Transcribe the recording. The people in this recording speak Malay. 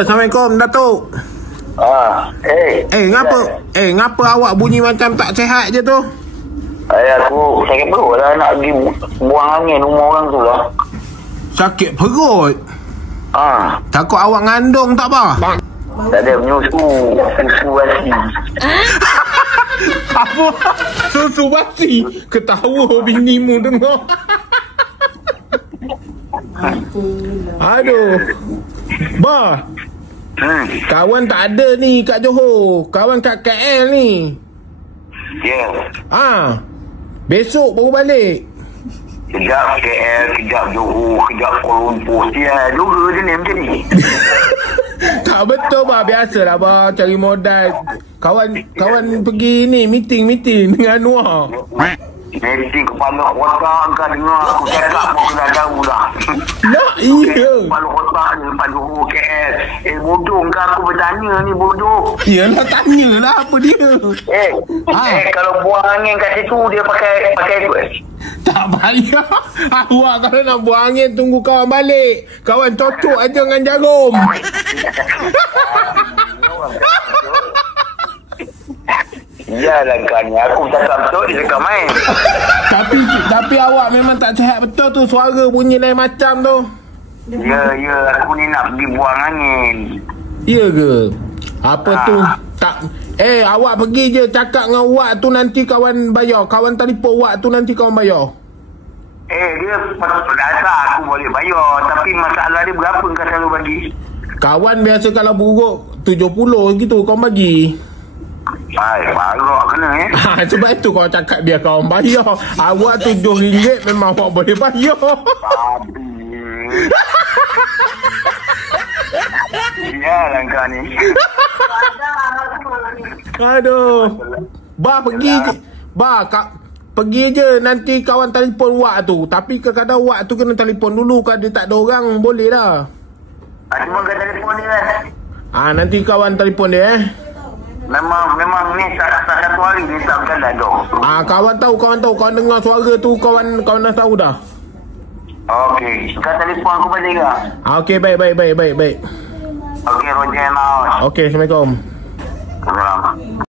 Assalamualaikum, Datuk. Ngapa awak bunyi macam tak sihat je tu? Aku sakit perut lah, nak pergi buang angin rumah orang tu lah. Sakit perut? Takut awak ngandung tak apa? Tak ada, susu basi. Apa? Susu basi? Ketawa binimu dengar. Aduh. Bah, kawan tak ada ni kat Johor. Kawan kat KL ni. Ya. Besok baru balik. Kejap KL, kejap Johor, kejap Kuala Lumpur. Sial juga je ni macam ni. Tak betul bah, biasalah bah cari modal. Kawan pergi ni meeting dengan Anwar. Meeting kepala otak kau dengar aku cakap pun kena tahu dah. Nak iya. Kepala otak ni lepas Johor KL. Bodoh kau, aku bertanya ni bodoh. Yalah, tanyalah apa dia. Kalau buang angin kat situ dia pakai tu tak payah. Awak kalau nak buang angin tunggu kawan balik. Kawan cocok aja dengan jarum. Iyalah kan, aku cakap betul, dia cakap main. Tapi awak memang tak sihat betul tu, suara bunyi lain macam tu. Ya, aku ni nak pergi buang angin. Ya ke? Apa tu? Tak. Awak pergi je cakap dengan Wak tu, nanti kawan bayar. Kawan telefon Wak tu, nanti kawan bayar. Dia dasar aku boleh bayar, tapi masalah dia berapa kau selalu bagi? Kawan biasa kalau buruk 70 gitu kawan bagi. Parah kena sebab itu kau cakap biar kawan bayar. Awak RM7 memang awak boleh bayar. Iyalah kau ni. Aduh. Bah pergi je. Pergi je, nanti kawan telefon Wak tu. Tapi kadang-kadang Wak tu kena telefon dulu. Kalau dia tak ada orang boleh dah. Cuma kau telefon dia nanti kawan telefon dia Memang ni satu hari ni tak berjalan dong. Kawan tahu. Kawan dengar suara tu, kawan dah tahu dah. Okey, kau telefon aku balik ke? Okey, baik. Okey, Roger now. Okey, Assalamualaikum. Assalamualaikum.